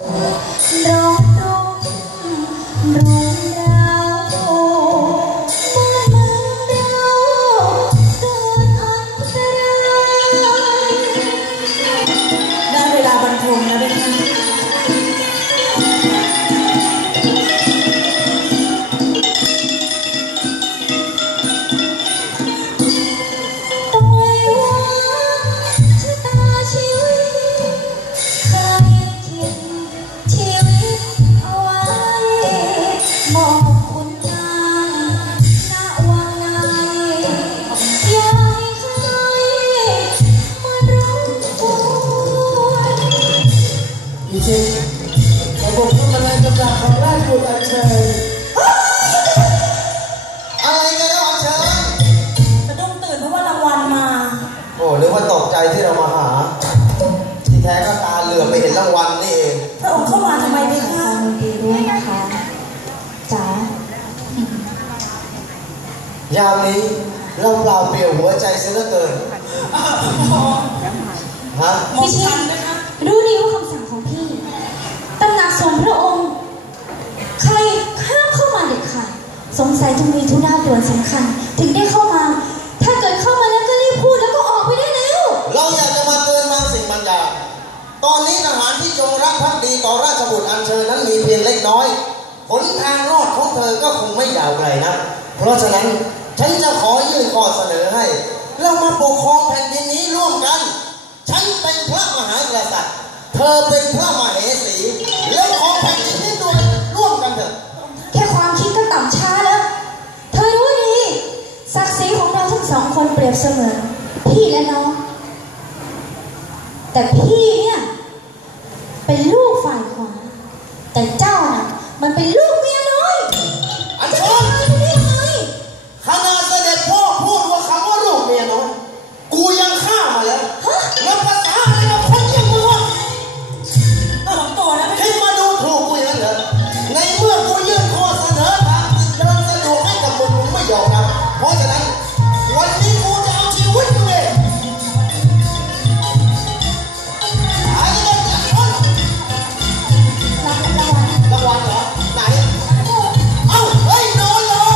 ร้ อีชิระบบทำงานกำลังของราชบุตรอัญเชิญอะไรกันนะอัญเชิญสะดุ้งตื่นเพราะว่ารางวัลมา โอ้นึกว่าตกใจที่เรามาหา ที่แท้ก็ตาเหลือบไปเห็นรางวัลนี่เองพระองค์เข้ามาทำไมเพขอคะความดีด้วยนะคะจ๋ายามนี้เราเปล่าเปลี่ยวหัวใจเสียเหลือเกินฮะมองชันนะคะ รู้ดีว่าคำสั่งของพี่ตำหนักส่วนพระองค์ ใครห้ามเข้ามาเด็ดขาดสงสัยจะมีธุระด่วนสำคัญ ถึงได้เข้ามา ถ้าเกิดเข้ามาแล้วก็รีบพูดแล้วก็ออกไปได้แล้ว เราอยากจะมาเตือนบางสิ่งบางอย่างตอนนี้ทหารที่จงรักภักดีต่อราชบุตรอัญเชิญนั้นมีเพียงเล็กน้อยหนทางรอดของเธอก็คงไม่ยาวไกลนะ เพราะฉะนั้นฉันจะขอยื่นข้อเสนอให้ เรามาปกครองแผ่นดินนี้ร่วมกัน ฉันเป็นพระมหากษัตริย์ เธอเป็นพระมเหสีแล้วขอแผ่นดินนี้ด้วยร่วมกันเถอะแค่ความคิดก็ต่ำช้าแล้ว เธอรู้ดีศักดิ์ศรีของเราทั้งสองคนเปรียบเสมือนพี่และน้อง แต่พี่เนี่ย เป็นลูกฝ่ายขวา แต่เจ้าน่ะมันเป็นลูก เพราะฉะนั้นวันนี้กูจะเอาชีวิตมึงเอง